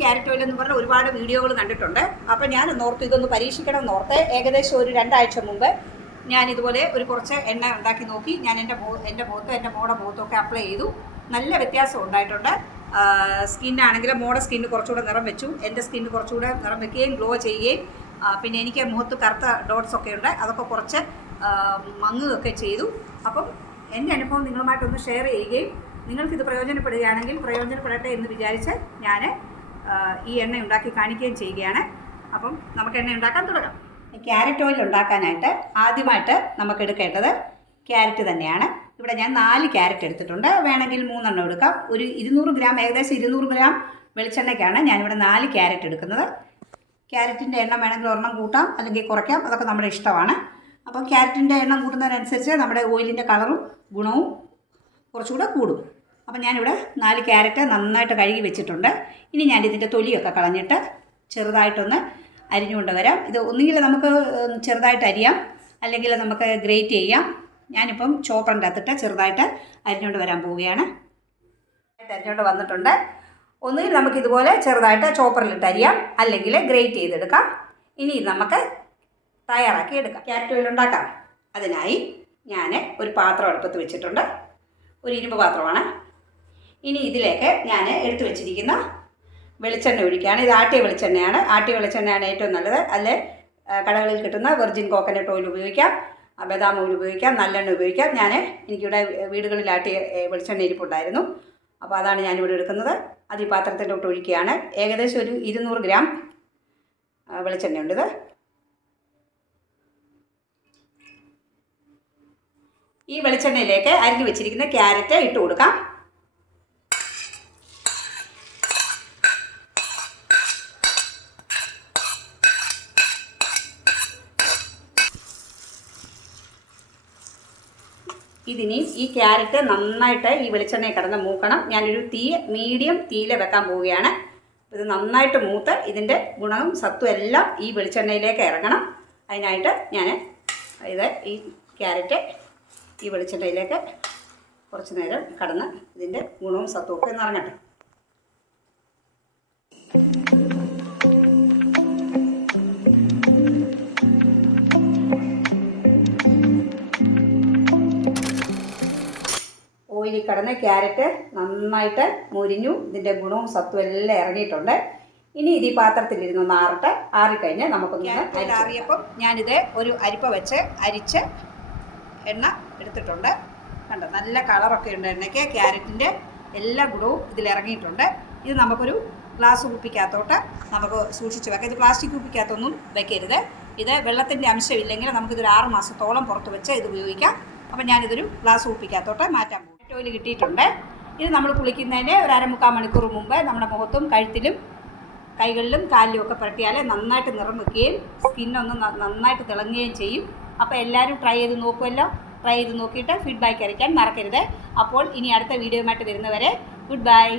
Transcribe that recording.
Carrot oil എന്ന് പറഞ്ഞ ഒരുപാട് വീഡിയോകൾ കണ്ടിട്ടുണ്ട്. അപ്പോൾ ഞാൻ ഓർത്ത് ഇതൊന്ന് പരീക്ഷിക്കണം എന്നോർത്ത് ഏകദേശം ഒരു 2 ആഴ്ച മുമ്പ് ഞാൻ ഇതുപോലെ ഒരു കുറച്ച് എണ്ണ ഉണ്ടാക്കി നോക്കി. ഞാൻ എൻ്റെ മുഖത്തും എൻ്റെ മോടെ മുഖത്തൊക്കെ അപ്ലൈ ചെയ്തു. നല്ല വ്യത്യാസം ഉണ്ടായിട്ടുണ്ട്. സ്കിന്നാണെങ്കിലും മോടെ സ്കിന്ന് കുറച്ചുകൂടെ നിറം വെച്ചു, എൻ്റെ സ്കിന്ന് കുറച്ചുകൂടെ നിറം വയ്ക്കുകയും ഗ്ലോ ചെയ്യുകയും പിന്നെ എനിക്ക് മുഖത്ത് കറുത്ത ഡോട്ട്സ് ഒക്കെ ഉണ്ട്, അതൊക്കെ കുറച്ച് മങ്ങുകയൊക്കെ ചെയ്തു. അപ്പം എൻ്റെ അനുഭവം നിങ്ങളുമായിട്ടൊന്ന് ഷെയർ ചെയ്യുകയും നിങ്ങൾക്കിത് പ്രയോജനപ്പെടുകയാണെങ്കിൽ പ്രയോജനപ്പെടട്ടെ എന്ന് വിചാരിച്ച് ഞാൻ ഈ എണ്ണ ഉണ്ടാക്കി കാണിക്കുകയും ചെയ്യുകയാണ്. അപ്പം നമുക്ക് എണ്ണ ഉണ്ടാക്കാൻ തുടങ്ങാം. ക്യാരറ്റ് ഓയിൽ ഉണ്ടാക്കാനായിട്ട് ആദ്യമായിട്ട് നമുക്ക് എടുക്കേണ്ടത് ക്യാരറ്റ് തന്നെയാണ്. ഇവിടെ ഞാൻ 4 ക്യാരറ്റ് എടുത്തിട്ടുണ്ട്. വേണമെങ്കിൽ 3 എണ്ണം എടുക്കാം. ഒരു 200 ഗ്രാം, ഏകദേശം 200 ഗ്രാം വെളിച്ചെണ്ണയ്ക്കാണ് ഞാനിവിടെ 4 ക്യാരറ്റ് എടുക്കുന്നത്. ക്യാരറ്റിൻ്റെ എണ്ണം വേണമെങ്കിൽ ഒരെണ്ണം കൂട്ടാം അല്ലെങ്കിൽ കുറയ്ക്കാം, അതൊക്കെ നമ്മുടെ ഇഷ്ടമാണ്. അപ്പം ക്യാരറ്റിൻ്റെ എണ്ണം കൂട്ടുന്നതിനനുസരിച്ച് നമ്മുടെ ഓയിലിൻ്റെ കളറും ഗുണവും കുറച്ചുകൂടെ കൂടും. അപ്പം ഞാനിവിടെ 4 ക്യാരറ്റ് നന്നായിട്ട് കഴുകി വെച്ചിട്ടുണ്ട്. ഇനി ഞാനിതിൻ്റെ തൊലിയൊക്കെ കളഞ്ഞിട്ട് ചെറുതായിട്ടൊന്ന് അരിഞ്ഞുകൊണ്ട് വരാം. ഇത് ഒന്നുകിൽ നമുക്ക് ചെറുതായിട്ട് അരിയാം, അല്ലെങ്കിൽ നമുക്ക് ഗ്രേറ്റ് ചെയ്യാം. ഞാനിപ്പം ചോപ്പറിൻ്റെ അകത്തിട്ട് ചെറുതായിട്ട് അരിഞ്ഞുകൊണ്ട് വരാൻ പോവുകയാണ്. അരിഞ്ഞുകൊണ്ട് വന്നിട്ടുണ്ട്. ഒന്നുകിൽ നമുക്കിതുപോലെ ചെറുതായിട്ട് ചോപ്പറിലിട്ട് അരിയാം, അല്ലെങ്കിൽ ഗ്രേറ്റ് ചെയ്തെടുക്കാം. ഇനി നമുക്ക് തയ്യാറാക്കി എടുക്കാം. ക്യാരറ്റ് ഓയിൽ ഉണ്ടാക്കാം. അതിനായി ഞാൻ ഒരു പാത്രം അടുപ്പത്ത് വെച്ചിട്ടുണ്ട്. ഒരു ഇരുമ്പ് പാത്രമാണ്. ഇനി ഇതിലേക്ക് ഞാൻ എടുത്തു വെച്ചിരിക്കുന്ന വെളിച്ചെണ്ണ ഒഴിക്കുകയാണ്. ഇത് ആട്ടിയ വെളിച്ചെണ്ണയാണ്. ആട്ടിയ വെളിച്ചെണ്ണയാണ് ഏറ്റവും നല്ലത്. അല്ലെ കടകളിൽ കിട്ടുന്ന വെർജിൻ കോക്കനട്ട് ഓയിൽ ഉപയോഗിക്കാം, ബദാം ഓയിൽ ഉപയോഗിക്കാം, നല്ലെണ്ണ ഉപയോഗിക്കാം. എനിക്കിവിടെ വീടുകളിൽ ആട്ടിയ വെളിച്ചെണ്ണ ഇരിപ്പുണ്ടായിരുന്നു, അപ്പോൾ അതാണ് ഞാനിവിടെ എടുക്കുന്നത്. അത് ഈ പാത്രത്തിലോട്ട് ഒഴിക്കുകയാണ്. ഏകദേശം ഒരു 200 ഗ്രാം വെളിച്ചെണ്ണയുണ്ട്. ഇത് ഈ വെളിച്ചെണ്ണയിലേക്ക് അരിഞ്ഞു വെച്ചിരിക്കുന്ന ക്യാരറ്റ് ഇട്ട് കൊടുക്കാം. ഇതിനി ഈ ക്യാരറ്റ് നന്നായിട്ട് ഈ വെളിച്ചെണ്ണയിൽ കിടന്ന് മൂക്കണം. ഞാനൊരു മീഡിയം തീയിൽ വെക്കാൻ പോവുകയാണ്. ഇത് നന്നായിട്ട് മൂത്ത് ഇതിൻ്റെ ഗുണവും സത്തും എല്ലാം ഈ വെളിച്ചെണ്ണയിലേക്ക് ഇറങ്ങണം. അതിനായിട്ട് ഞാൻ ഈ ക്യാരറ്റ് ഈ വെളിച്ചെണ്ണയിലേക്ക് കുറച്ച് നേരം കടന്ന് ഇതിൻ്റെ ഗുണവും സത്തും ഒക്കെ നിറങ്ങട്ടെ. ഓയിലിൽ കടന്ന് ക്യാരറ്റ് നന്നായിട്ട് മുരിഞ്ഞു, ഇതിൻ്റെ ഗുണവും സത്തും എല്ലാം ഇറങ്ങിയിട്ടുണ്ട്. ഇനി ഇത് ഈ പാത്രത്തിലിരുന്നൊന്ന് ആറിക്കഴിഞ്ഞ് നമുക്കൊന്ന് ആറിയപ്പം ഞാനിത് ഒരു അരിപ്പ വെച്ച് അരിച്ച് എണ്ണ എടുത്തിട്ടുണ്ട്. കണ്ടോ, നല്ല കളറൊക്കെ ഉണ്ട് എണ്ണയ്ക്ക്. ക്യാരറ്റിൻ്റെ എല്ലാ ഗുണവും ഇതിലിറങ്ങിയിട്ടുണ്ട്. ഇത് നമുക്കൊരു ഗ്ലാസ് കുപ്പിക്കകത്തോട്ട് നമുക്ക് സൂക്ഷിച്ച് വെക്കാം. ഇത് പ്ലാസ്റ്റിക് കുപ്പിക്കകത്തൊന്നും വെക്കരുത്. ഇത് വെള്ളത്തിൻ്റെ അംശമില്ലെങ്കിൽ നമുക്കിതൊരു 6 മാസത്തോളം പുറത്ത് വെച്ച് ഇത് ഉപയോഗിക്കാം. അപ്പം ഞാനിതൊരു ഗ്ലാസ് കുപ്പിക്കകത്തോട്ട് മാറ്റാൻ പോകും. ഓയിൽ കിട്ടിയിട്ടുണ്ട്. ഇത് നമ്മൾ കുളിക്കുന്നതിന് ഒരു 1/4 മണിക്കൂർ മുമ്പ് നമ്മുടെ മുഖത്തും കഴുത്തിലും കൈകളിലും കാലിലും ഒക്കെ പുരട്ടിയാൽ നന്നായിട്ട് നിറം വയ്ക്കുകയും സ്കിന്നൊന്ന് നന്നായിട്ട് തിളങ്ങുകയും ചെയ്യും. അപ്പോൾ എല്ലാവരും ട്രൈ ചെയ്ത് നോക്കുമല്ലോ. ട്രൈ ചെയ്ത് നോക്കിയിട്ട് ഫീഡ്ബാക്ക് അറിയിക്കാൻ മറക്കരുത്. അപ്പോൾ ഇനി അടുത്ത വീഡിയോയുമായിട്ട് വരുന്നവരെ ഗുഡ് ബൈ.